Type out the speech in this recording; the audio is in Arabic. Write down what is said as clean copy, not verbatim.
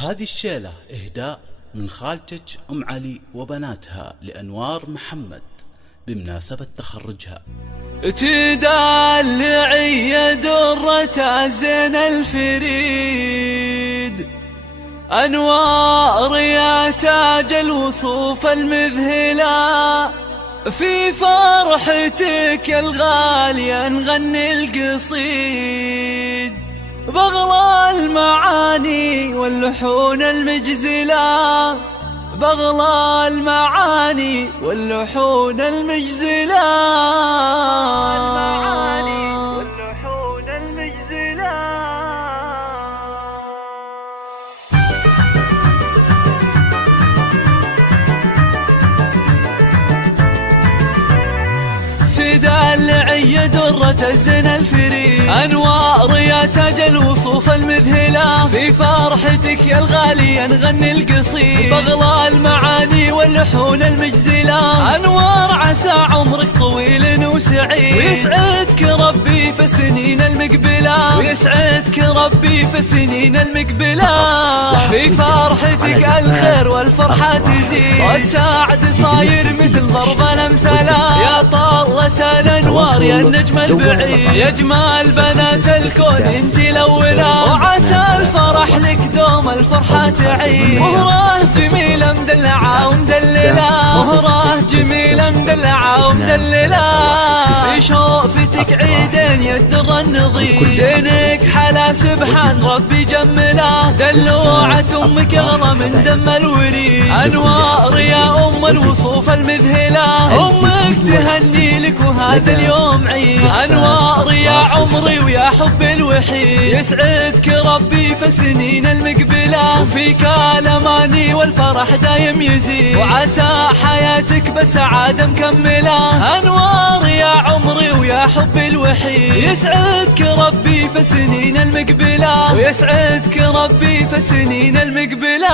هذه الشيلة إهداء من خالتك أم علي وبناتها لأنوار محمد بمناسبة تخرجها. تدلعي درة زين الفريد، أنوار يا تاج الوصوف المذهلة، في فرحتك الغالية نغني القصيد، بغلى المعاني واللحون المجزلة، بغلى المعاني واللحون المجزلة. تدلعي درة الزين الفريد، أنوار يا تاج الوصوف المذهلة، في فرحتك يا الغالية نغني القصيد، بغلى المعاني واللحون المجزلة. أنوار عسى عمرك طويل وسعيد، ويسعدك ربي في السنين المقبلة، ويسعدك ربي في السنين المقبلة، في فرحتك الخير والفرحة تزيد، والسعد صاير مثل ضرب الأمثلة، يا طلة الأنوار يا النجم البعيد، يا جمال بنات الكون انت الأولى، وعسى الفرح لك دوم الفرحة تعيد، وهراه جميلة مدلعة ومدللة، وهراه جميلة مدلعة ومدللة، في شوفتك عيدين يا الدر النظيف، زينك حلا سبحان ربي جمله، دلوعة أمك أغلى من دم الوريد، أنوار يا أم الوصوف المذهلة، أمك تهني لك وهذا اليوم عيد، أنوار يا عمري ويا حب الوحيد، يسعدك ربي في السنين المقبلة، وفيك الأماني والفرح دايم يزيد، وعسى حياتك بسعادة مكملة، أنوار يا عمري ويا حب الوحيد، يسعدك ربي في السنين المقبلة، ويسعدك ربي في السنين المقبلة.